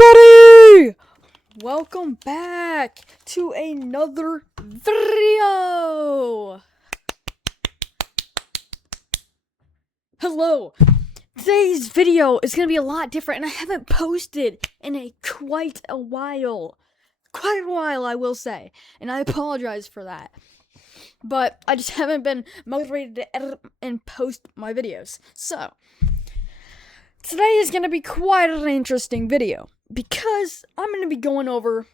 everybody! Welcome back to another video! Hello! Today's video is going to be a lot different, and I haven't posted in quite a while. Quite a while, I will say. And I apologize for that. But I just haven't been motivated to edit and post my videos. So, today is going to be quite an interesting video, because I'm going to be going over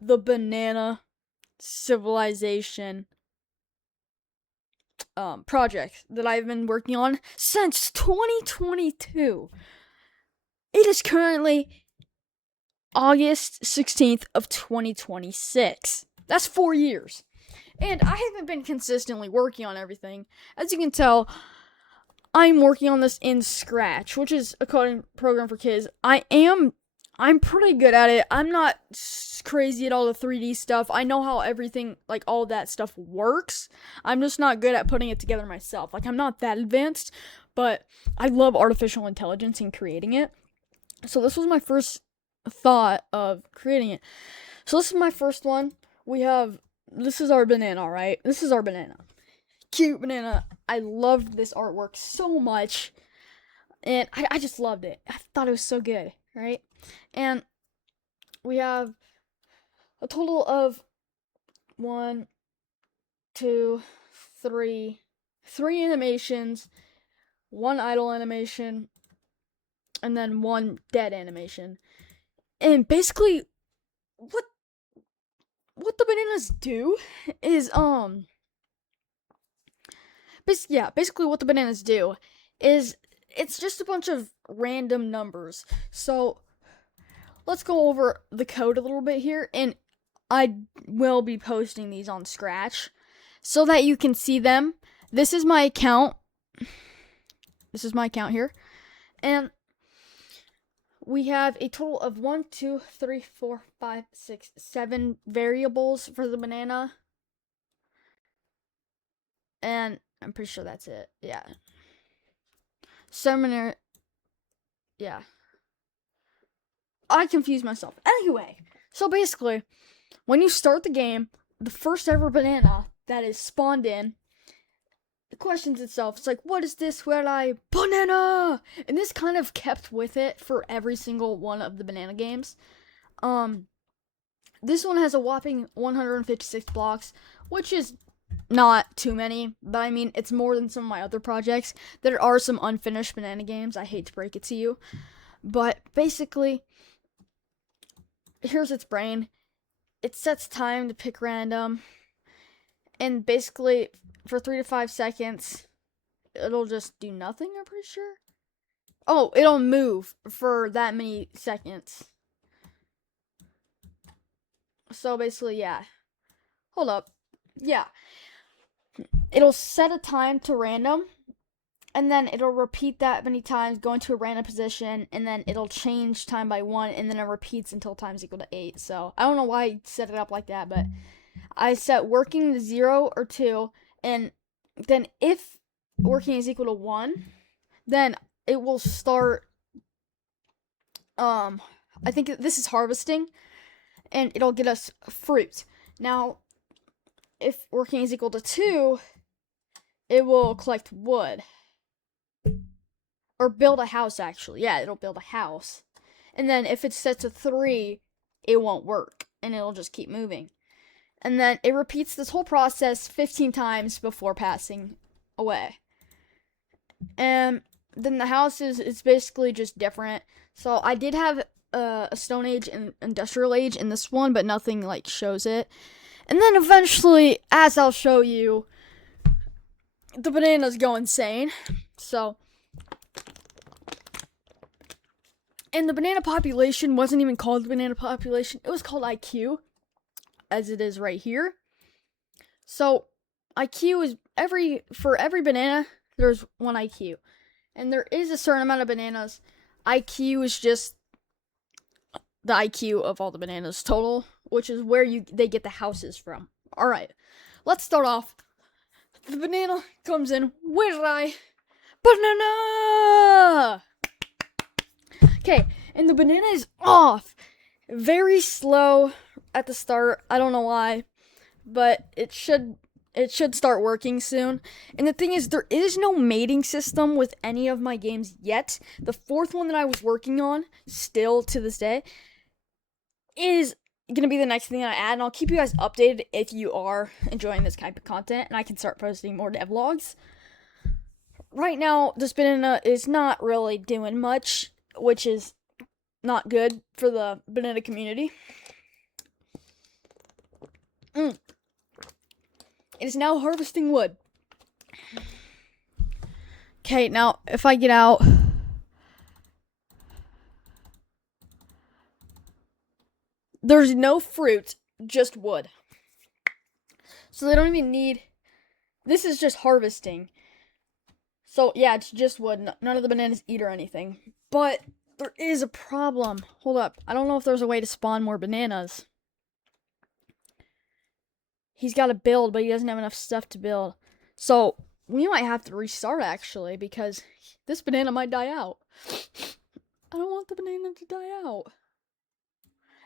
the Banana Civilization project that I've been working on since 2022. It is currently August 16th of 2026. That's 4 years. And I haven't been consistently working on everything. As you can tell, I'm working on this in Scratch, which is a coding program for kids. I'm pretty good at it. I'm not crazy at all the 3D stuff. I know how everything, like all that stuff works. I'm just not good at putting it together myself. Like, I'm not that advanced, but I love artificial intelligence and creating it. So this was my first thought of creating it. So this is my first one. This is our banana, right? This is our banana. Cute banana. I loved this artwork so much. And I just loved it. I thought it was so good, right? And we have a total of 1, 2, 3 animations, 1 idle animation, and then 1 dead animation. And basically, what the bananas do is, basically what the bananas do is, it's just a bunch of random numbers. So, let's go over the code a little bit here, and I will be posting these on Scratch so that you can see them. This is my account. This is my account here. And we have a total of 1, 2, 3, 4, 5, 6, 7 variables for the banana. And I'm pretty sure that's it. Yeah. Yeah. I confused myself. Anyway, so basically, when you start the game, the first ever banana that is spawned in, it questions itself. It's like, what is this? Where I banana? And this kind of kept with it for every single one of the banana games. This one has a whopping 156 blocks, which is not too many, but I mean, it's more than some of my other projects. There are some unfinished banana games, I hate to break it to you, but basically, here's its brain. It sets time to pick random, and basically, for 3 to 5 seconds, it'll just do nothing, I'm pretty sure. Oh, it'll move for that many seconds. So basically, yeah. Hold up. Yeah. It'll set a time to random, and then it'll repeat that many times, go into a random position, and then it'll change time by 1, and then it repeats until time is equal to 8. So, I don't know why I set it up like that, but I set working to 0 or 2, and then if working is equal to 1, then it will start, I think this is harvesting, and it'll get us fruit. Now, if working is equal to 2, it will collect wood. Or build a house, actually. Yeah, it'll build a house. And then if it's set to 3, it won't work. And it'll just keep moving. And then it repeats this whole process 15 times before passing away. And then the house is basically just different. So I did have a Stone Age and Industrial Age in this one, but nothing like shows it. And then eventually, as I'll show you, the bananas go insane. So, and the banana population wasn't even called the banana population. It was called IQ, as it is right here. So, IQ is for every banana, there's 1 IQ. And there is a certain amount of bananas. IQ is just the IQ of all the bananas total, which is where they get the houses from. Alright, let's start off. The banana comes in. Where did I? Banana! Okay, And the banana is off. Very slow at the start. I don't know why, but it should start working soon. And the thing is, there is no mating system with any of my games yet. The fourth one that I was working on, still to this day, is gonna be the next thing that I add, and I'll keep you guys updated if you are enjoying this type of content, and I can start posting more devlogs. Right now, this banana is not really doing much, which is not good for the banana community. It is now harvesting wood. Okay, now if I get out, there's no fruit, just wood. So they don't even need, this is just harvesting. So yeah, it's just wood. None of the bananas eat or anything. But there is a problem. Hold up. I don't know if there's a way to spawn more bananas. He's got to build, but he doesn't have enough stuff to build. So we might have to restart, actually, because this banana might die out. I don't want the banana to die out.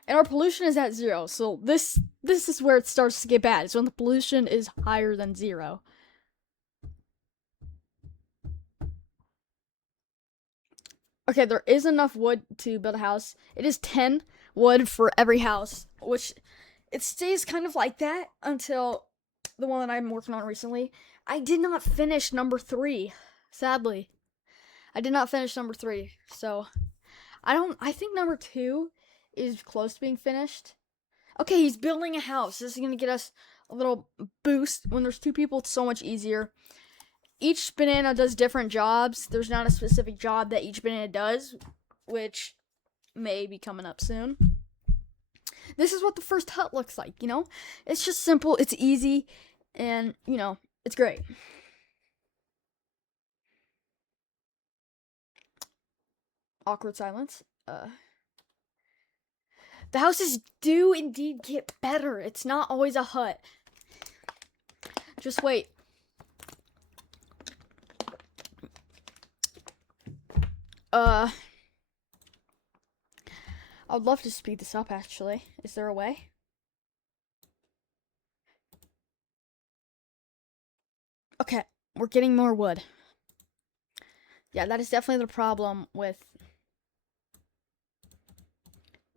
And our pollution is at 0, so this is where it starts to get bad. It's when the pollution is higher than 0. Okay, there is enough wood to build a house. It is 10 wood for every house, which it stays kind of like that until the one that I'm working on recently. I did not finish number 3, sadly. I did not finish number 3, so I think number 2 is close to being finished. Okay, he's building a house. This is gonna get us a little boost. When there's 2 people, it's so much easier. Each banana does different jobs. There's not a specific job that each banana does, which may be coming up soon. This is what the first hut looks like, you know? It's just simple, it's easy, and, you know, it's great. Awkward silence. The houses do indeed get better. It's not always a hut. Just wait. I would love to speed this up, actually. Is there a way? Okay, we're getting more wood. Yeah, that is definitely the problem with...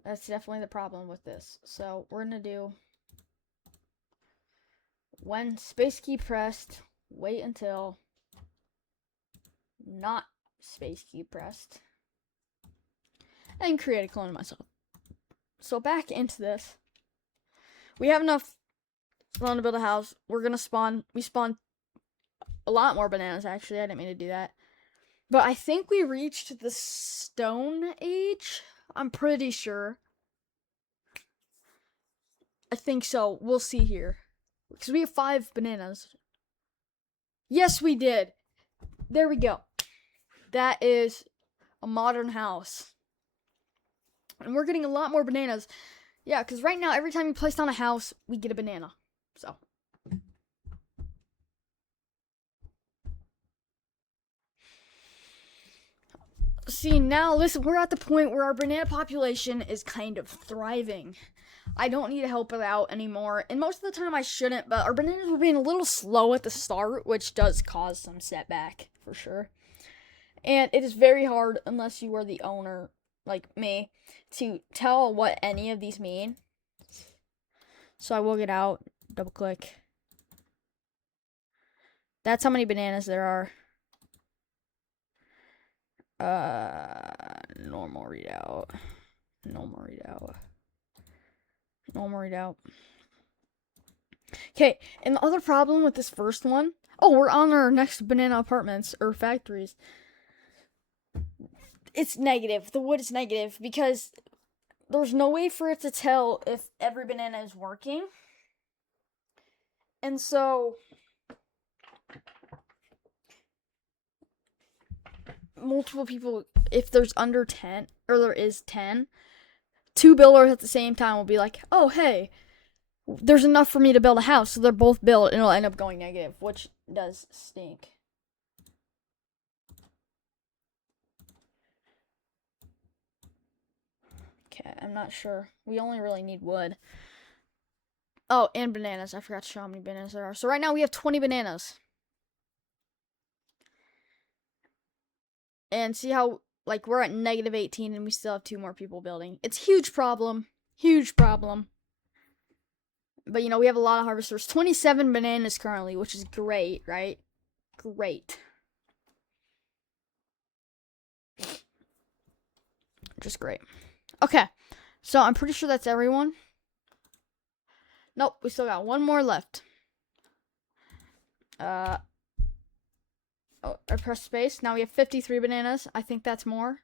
That's definitely the problem with this. So, we're gonna do... When space key pressed, wait until... Not space key pressed. And create a clone of myself. So back into this. We have enough spawn to build a house. We're gonna spawn. We spawned a lot more bananas, actually. I didn't mean to do that. But I think we reached the Stone Age. I'm pretty sure. I think so. We'll see here. Because we have 5 bananas. Yes, we did. There we go. That is a modern house. And we're getting a lot more bananas. Yeah, because right now, every time you place down a house, we get a banana. So. See, now, listen, we're at the point where our banana population is kind of thriving. I don't need to help it out anymore. And most of the time, I shouldn't, but our bananas were being a little slow at the start, which does cause some setback, for sure. And it is very hard, unless you are the owner, like me, to tell what any of these mean. So I will get out, double click. That's how many bananas there are. Normal readout. Normal readout. Normal readout. Okay, and the other problem with this first one, oh, we're on our next banana apartments or factories. It's negative. The wood is negative because there's no way for it to tell if every banana is working. And so multiple people, if there's under 10, or there is 10, 2 builders at the same time will be like, oh, hey, there's enough for me to build a house. So they're both built, and it'll end up going negative, which does stink. Okay, I'm not sure. We only really need wood. Oh, and bananas. I forgot to show how many bananas there are. So right now we have 20 bananas. And see how, like, we're at negative 18 and we still have 2 more people building. It's a huge problem. Huge problem. But, you know, we have a lot of harvesters. 27 bananas currently, which is great, right? Great. Just great. Okay. So, I'm pretty sure that's everyone. Nope, we still got one more left. Oh, I press space. Now we have 53 bananas. I think that's more.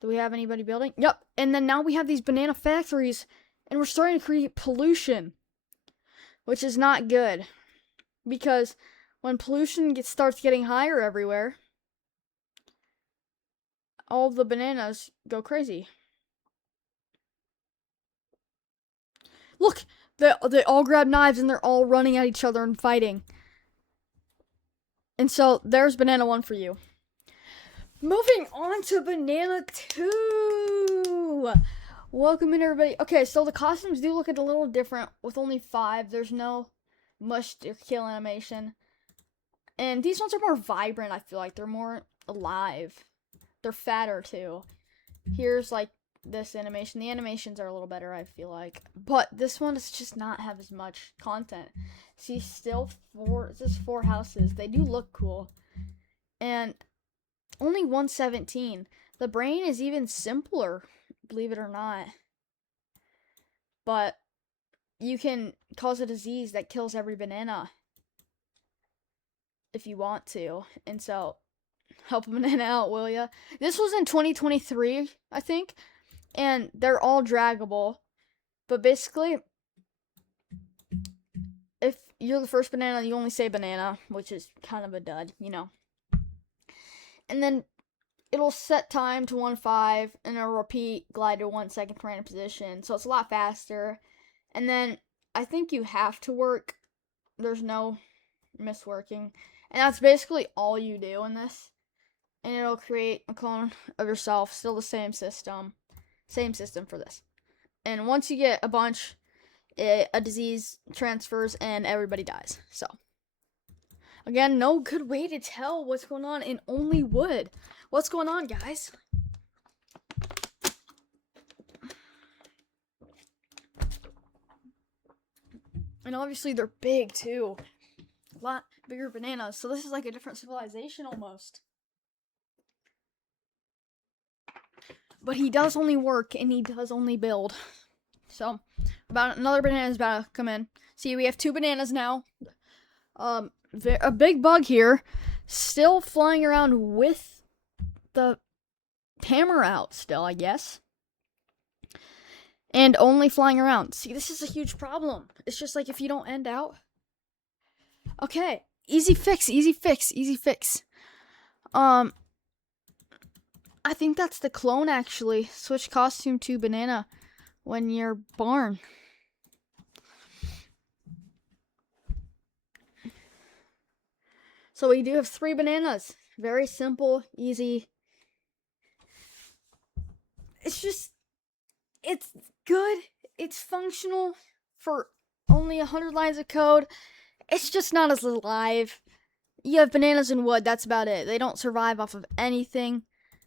Do we have anybody building? Yep. And then now we have these banana factories, and we're starting to create pollution, which is not good. Because when pollution starts getting higher everywhere, all the bananas go crazy. Look! They all grab knives and they're all running at each other and fighting. And so, there's banana 1 for you. Moving on to banana 2! Welcome in, everybody. Okay, so the costumes do look a little different with only 5. There's no mush or kill animation. And these ones are more vibrant, I feel like. They're more alive. They're fatter, too. Here's, like, this animation. The animations are a little better, I feel like. But this one does just not have as much content. See, still just 4 houses. They do look cool. And only 117. The brain is even simpler, believe it or not. But you can cause a disease that kills every banana if you want to. And so, help a banana out, will ya? This was in 2023, I think. And they're all draggable. But basically, if you're the first banana, you only say banana, which is kind of a dud, you know. And then it'll set time to 1.5, and it'll repeat glide to 1 second per random position. So it's a lot faster. And then I think you have to work. There's no misworking. And that's basically all you do in this. And it'll create a clone of yourself. Still the same system. Same system for this. And once you get a bunch, a disease transfers and everybody dies. So, again, no good way to tell what's going on in only wood. What's going on, guys? And obviously they're big too. A lot bigger bananas. So this is like a different civilization almost. But he does only work and he does only build. So, about another banana is about to come in. See, we have 2 bananas now. A big bug here. Still flying around with the hammer out still, I guess. And only flying around. See, this is a huge problem. It's just like if you don't end out. Okay. Easy fix, easy fix, easy fix. I think that's the clone, actually. Switch costume to banana when you're born. So we do have 3 bananas. Very simple, easy. It's good. It's functional for only 100 lines of code. It's just not as alive. You have bananas and wood, that's about it. They don't survive off of anything.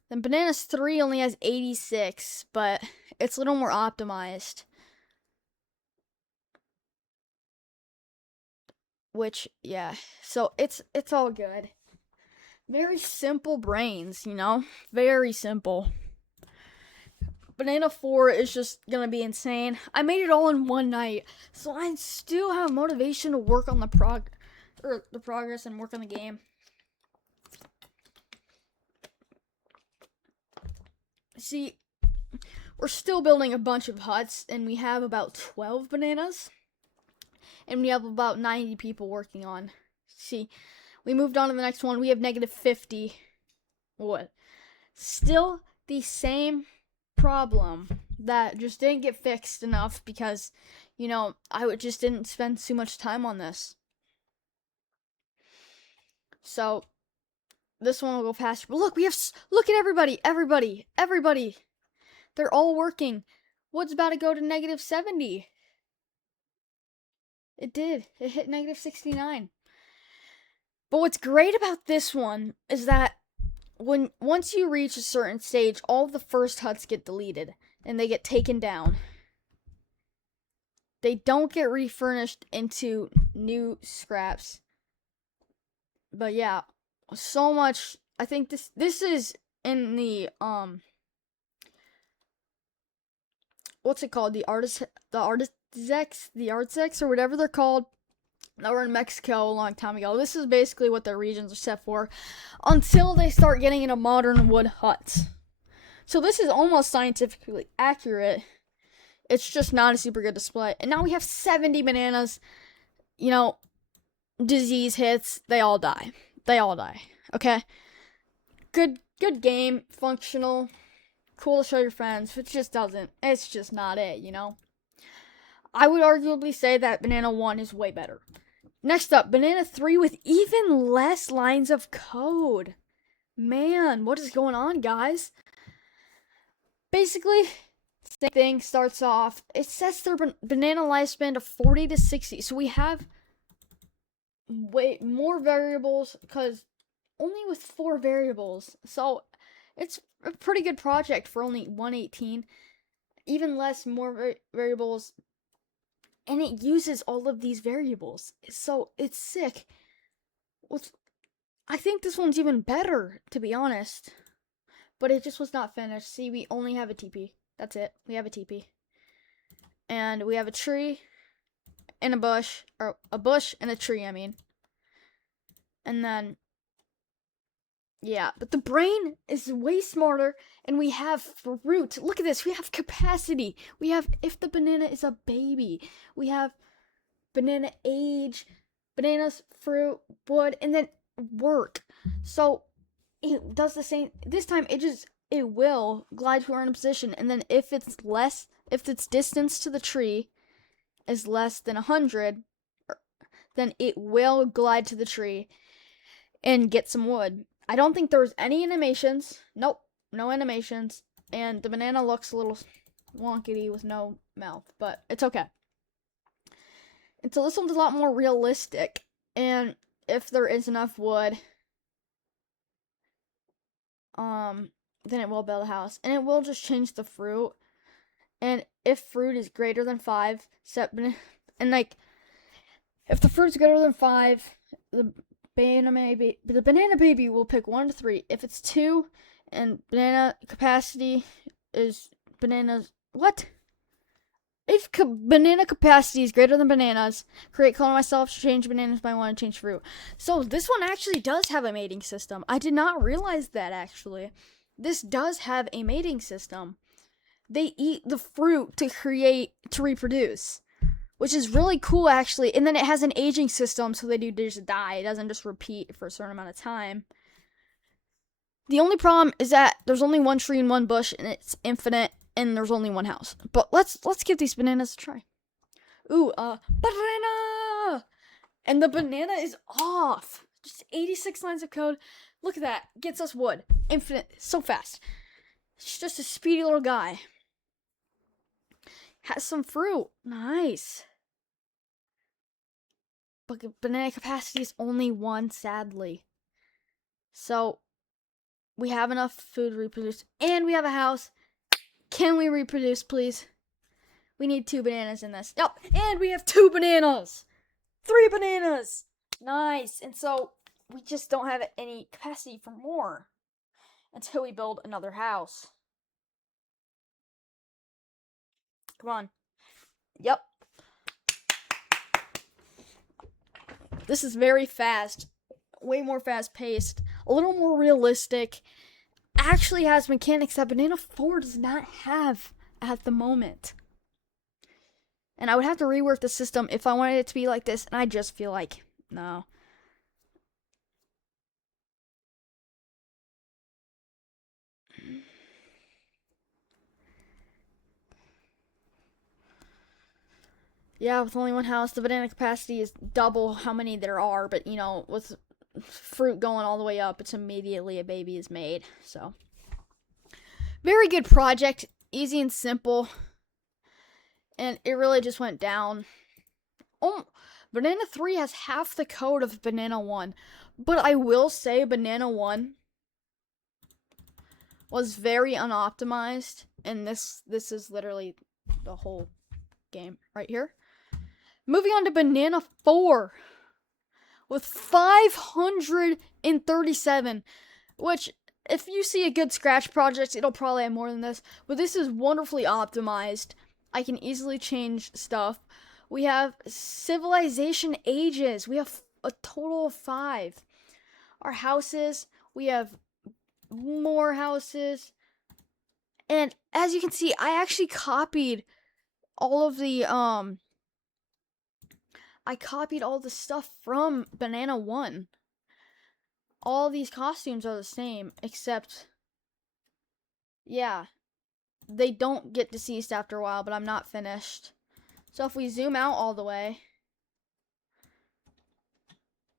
Then Bananas 3 only has 86, but it's a little more optimized. Which, yeah, so it's all good. Very simple brains, you know? Very simple. Banana 4 is just gonna be insane. I made it all in one night, so I still have motivation to work on the progress and work on the game. See, we're still building a bunch of huts, and we have about 12 bananas. And we have about 90 people working on. See, we moved on to the next one. We have negative 50 wood. Still the same problem that just didn't get fixed enough because, you know, I just didn't spend too much time on this. So, this one will go faster. But look, look at everybody. They're all working. Wood's about to go to negative 70. It did. It hit negative 69. But what's great about this one is that once you reach a certain stage, all of the first huts get deleted and they get taken down. They don't get refurnished into new scraps. But yeah, so much. I think this is in the what's it called? The Artsex or whatever they're called. That were in Mexico a long time ago. This is basically what their regions are set for until they start getting into modern wood huts. So this is almost scientifically accurate. It's just not a super good display. And now we have 70 bananas. You know, disease hits, they all die. Okay? Good game, functional, cool to show your friends. It just doesn't. It's just not it, you know? I would arguably say that Banana 1 is way better. Next up, Banana 3 with even less lines of code. Man, what is going on, guys? Basically, same thing starts off. It sets their banana lifespan to 40 to 60. So we have way more variables because only with 4 variables. So it's a pretty good project for only 118. Even less, more variables. And it uses all of these variables. So it's sick. I think this one's even better, to be honest. But it just was not finished. See, we only have a TP. That's it. We have a TP. And we have a tree and a bush. Or a bush and a tree, I mean. And then, yeah. But the brain is way smarter. And we have fruit. Look at this. We have capacity. We have if the banana is a baby. We have banana age, bananas, fruit, wood, and then work. So it does the same. This time it will glide to a random position. And then if its distance to the tree is less than 100, then it will glide to the tree and get some wood. I don't think there's any animations. Nope. No animations, and the banana looks a little wonkety with no mouth, but it's okay. And so this one's a lot more realistic, and if there is enough wood, then it will build a house, and it will just change the fruit, and if fruit is greater than 5, and like, if the fruit's greater than 5, the banana baby will pick 1 to 3. If it's 2, and banana capacity is bananas. What? If banana capacity is greater than bananas, create clone myself, change bananas by 1, and change fruit. So this one actually does have a mating system. I did not realize that, actually. This does have a mating system. They eat the fruit to reproduce, which is really cool, actually. And then it has an aging system, so they just die. It doesn't just repeat for a certain amount of time. The only problem is that there's only 1 tree and 1 bush, and it's infinite, and there's only 1 house. But let's give these bananas a try. Ooh, banana! And the banana is off. Just 86 lines of code. Look at that. Gets us wood. Infinite. So fast. It's just a speedy little guy. Has some fruit. Nice. But banana capacity is only 1, sadly. So we have enough food to reproduce, and we have a house. Can we reproduce, please? We need 2 bananas in this. Yep, and we have 2 bananas. 3 bananas. Nice. And so we just don't have any capacity for more until we build another house. Come on. Yep. This is very fast. Way more fast-paced. A little more realistic. Actually has mechanics that Banana 4 does not have at the moment. And I would have to rework the system if I wanted it to be like this. And I just feel like, no. Yeah, with only 1 house, the banana capacity is double how many there are. But, you know, with fruit going all the way up, it's immediately a baby is made. So very good project. easy and simple. And it really just went down. Oh, Banana 3 has half the code of Banana 1. But I will say Banana 1 was very unoptimized. And this is literally the whole game right here. Moving on to Banana 4 with 537, which if you see a good Scratch project, it'll probably have more than this. But this is wonderfully optimized. I can easily change stuff. We have civilization ages. We have a total of 5. Our houses, we have more houses. And as you can see, I actually copied all of the stuff from Banana 1. All these costumes are the same, except, yeah, they don't get deceased after a while, but I'm not finished. So if we zoom out all the way,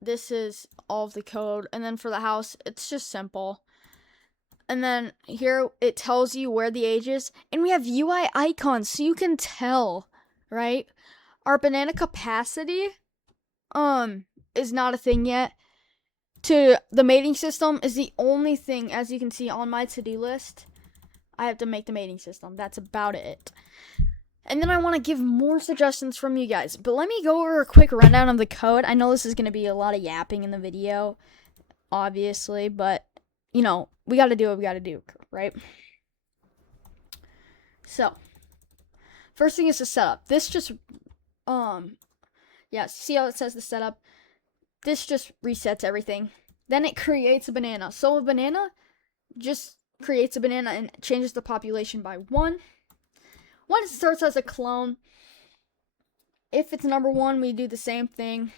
this is all of the code. And then for the house, it's just simple. And then here it tells you where the age is. And we have UI icons, so you can tell, right? Our banana capacity is not a thing yet. To the mating system is the only thing, as you can see on my to-do list. I have to make the mating system. That's about it. And then I want to give more suggestions from you guys. But let me go over a quick rundown of the code. I know this is going to be a lot of yapping in the video, obviously. But, you know, we got to do what we got to do, right? So, first thing is the setup. This just, see how it says the setup? This just resets everything. Then it creates a banana. So a banana just creates a banana and changes the population by 1. Once it starts as a clone, if it's number 1, we do the same thing.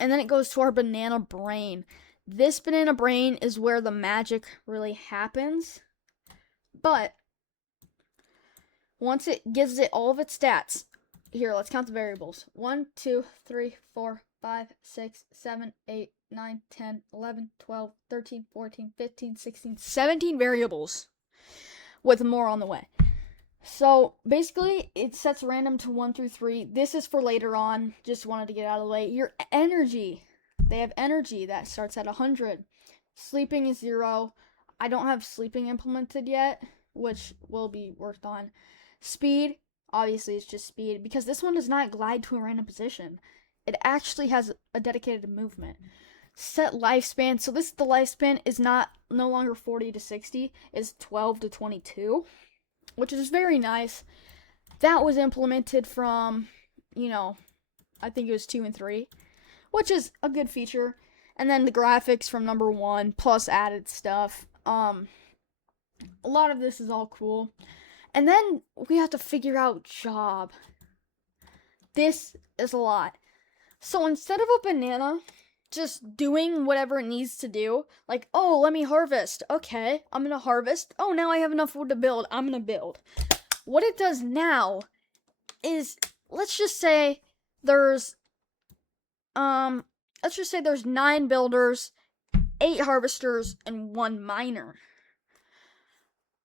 And then it goes to our banana brain. This banana brain is where the magic really happens. But once it gives it all of its stats, here, let's count the variables. 1, 2, 3, 4, 5, 6, 7, 8, 9, 10, 11, 12, 13, 14, 15, 16, 17 variables. With more on the way. So, basically, it sets random to 1 through 3. This is for later on. Just wanted to get out of the way. Your energy. They have energy that starts at 100. Sleeping is 0. I don't have sleeping implemented yet, which will be worked on. Speed. Obviously, it's just speed. Because this one does not glide to a random position. It actually has a dedicated movement. Set lifespan. So the lifespan is no longer 40 to 60. It's 12 to 22. Which is very nice. That was implemented from, I think it was 2 and 3. Which is a good feature. And then the graphics from number 1 plus added stuff. A lot of this is all cool. And then we have to figure out job. This is a lot. So instead of a banana just doing whatever it needs to do, like, oh, let me harvest. Okay, I'm going to harvest. Oh, now I have enough wood to build. I'm going to build. What it does now is, let's just say there's 9 builders, 8 harvesters, and 1 miner.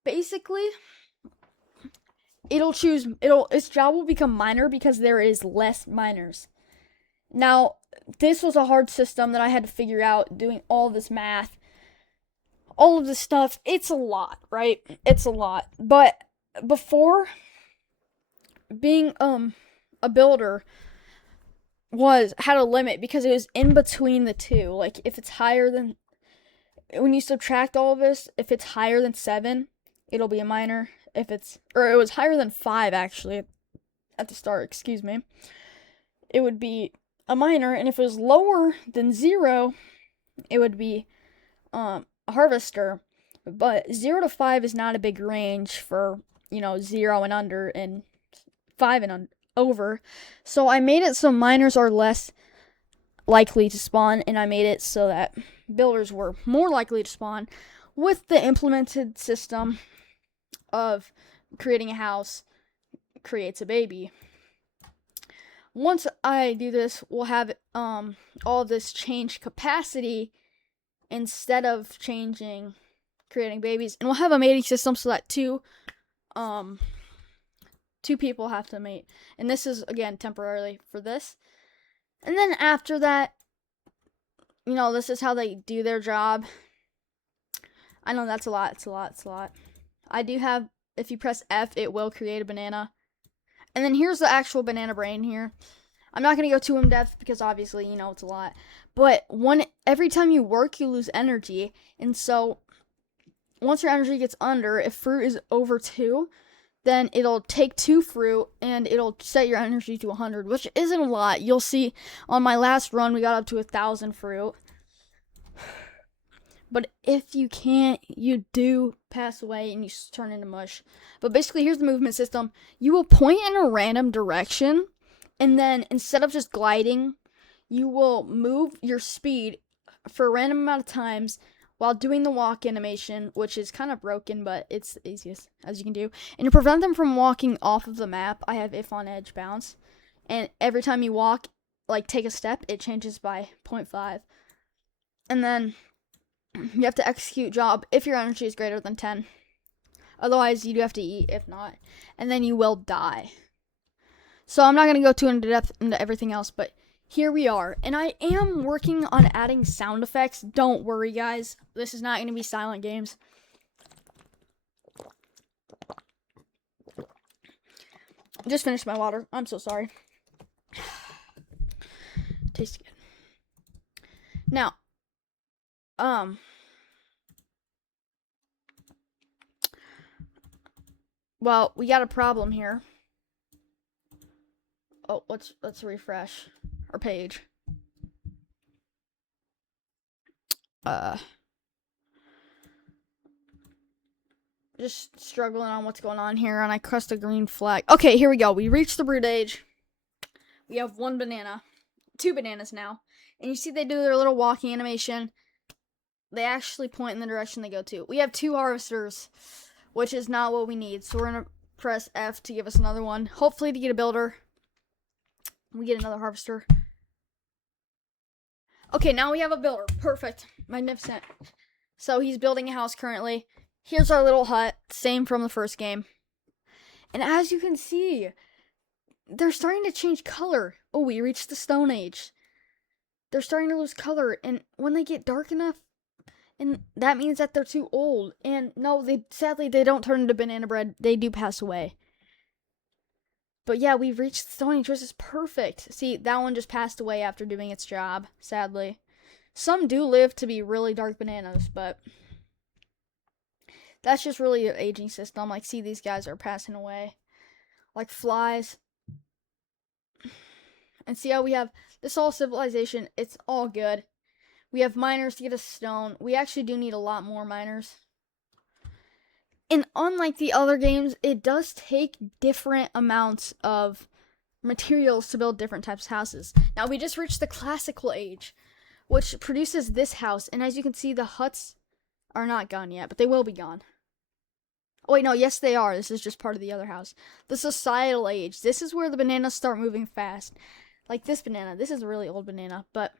Basically, its job will become miner because there is less miners. Now, this was a hard system that I had to figure out, doing all this math, all of this stuff. It's a lot, right? It's a lot. But before, being a builder had a limit because it was in between the two. Like, if it's higher than, when you subtract all of this, if it's higher than 7, it'll be a miner. It was higher than 5, actually, at the start, excuse me. It would be a miner, and if it was lower than 0, it would be a harvester. But 0 to 5 is not a big range for, 0 and under and 5 and over. So I made it so miners are less likely to spawn, and I made it so that builders were more likely to spawn with the implemented system of creating a house creates a baby. Once I do this, we'll have all of this change capacity instead of creating babies. And we'll have a mating system so that 2 two people have to mate. And this is, again, temporarily for this. And then after that, this is how they do their job. I know that's a lot. It's a lot. I do have, if you press F, it will create a banana. And then here's the actual banana brain here. I'm not going to go too in depth because obviously, it's a lot. But every time you work, you lose energy. And so once your energy gets under, if fruit is over 2, then it'll take 2 fruit and it'll set your energy to 100, which isn't a lot. You'll see on my last run, we got up to 1,000 fruit. But if you can't, you do pass away and you turn into mush. But basically, here's the movement system. You will point in a random direction, and then instead of just gliding, you will move your speed for a random amount of times while doing the walk animation, which is kind of broken, but it's the easiest as you can do. And to prevent them from walking off of the map, I have if on edge bounce. And every time you walk, take a step, it changes by 0.5. And then you have to execute job if your energy is greater than 10. Otherwise, you do have to eat if not. And then you will die. So I'm not going to go too into depth into everything else, but here we are. And I am working on adding sound effects. Don't worry, guys. This is not going to be silent games. Just finished my water. I'm so sorry. Tastes good. Now, well, we got a problem here. Oh, let's refresh our page. Just struggling on what's going on here, and I pressed the green flag. Okay, here we go. We reached the brood age. We have 1 banana. 2 bananas now. And you see they do their little walking animation. They actually point in the direction they go to. We have 2 harvesters, which is not what we need. So we're going to press F to give us another one. Hopefully to get a builder. We get another harvester. Okay, now we have a builder. Perfect. Magnificent. So he's building a house currently. Here's our little hut. Same from the first game. And as you can see, they're starting to change color. Oh, we reached the Stone Age. They're starting to lose color. And when they get dark enough, and that means that they're too old. And no, sadly, they don't turn into banana bread. They do pass away. But yeah, we've reached the Stone Age, which is perfect. See, that one just passed away after doing its job, sadly. Some do live to be really dark bananas, but that's just really an aging system. See, these guys are passing away. Like flies. And see how we have this whole civilization. It's all good. We have miners to get us stone. We actually do need a lot more miners. And unlike the other games, it does take different amounts of materials to build different types of houses. Now, we just reached the classical age, which produces this house. And as you can see, the huts are not gone yet, but they will be gone. Oh, wait, no, yes, they are. This is just part of the other house. The societal age. This is where the bananas start moving fast. Like this banana. This is a really old banana, but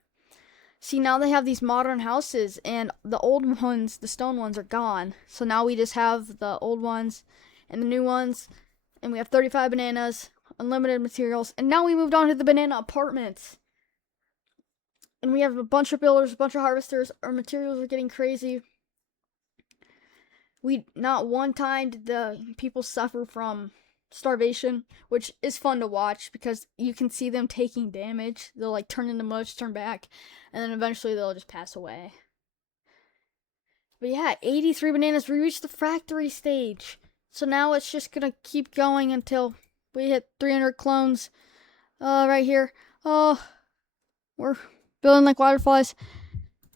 see, now they have these modern houses, and the old ones, the stone ones, are gone. So now we just have the old ones and the new ones, and we have 35 bananas, unlimited materials, and now we moved on to the banana apartments. And we have a bunch of builders, a bunch of harvesters. Our materials are getting crazy. Not one time did the people suffer from starvation, which is fun to watch because you can see them taking damage. They'll turn into mush, turn back, and then eventually they'll just pass away. But yeah, 83 bananas. We reached the factory stage. So now it's just gonna keep going until we hit 300 clones. Right here. Oh, we're building like waterflies.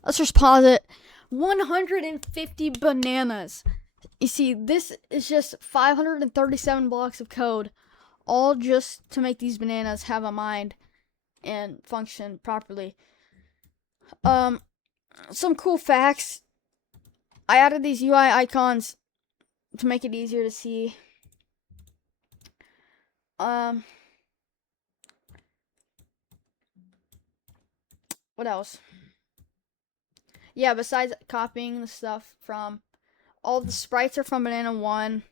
Let's just pause it. 150 bananas. You see, this is just 537 blocks of code, all just to make these bananas have a mind and function properly. Some cool facts. I added these UI icons to make it easier to see. What else? Yeah, besides copying the stuff from all the sprites are from Banana 1.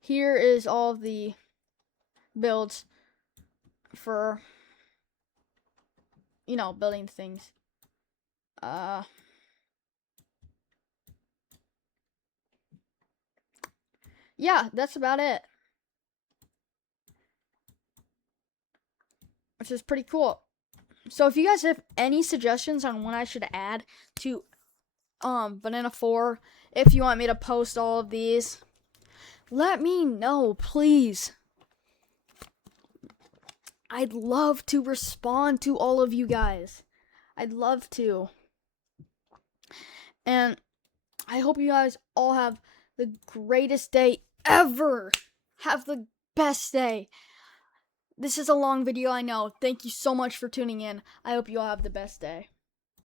Here is all of the builds for, building things. Yeah, that's about it. Which is pretty cool. So if you guys have any suggestions on what I should add to Banana 4, if you want me to post all of these, let me know, please. I'd love to respond to all of you guys. I'd love to. And I hope you guys all have the greatest day ever. Have the best day. This is a long video, I know. Thank you so much for tuning in. I hope you all have the best day.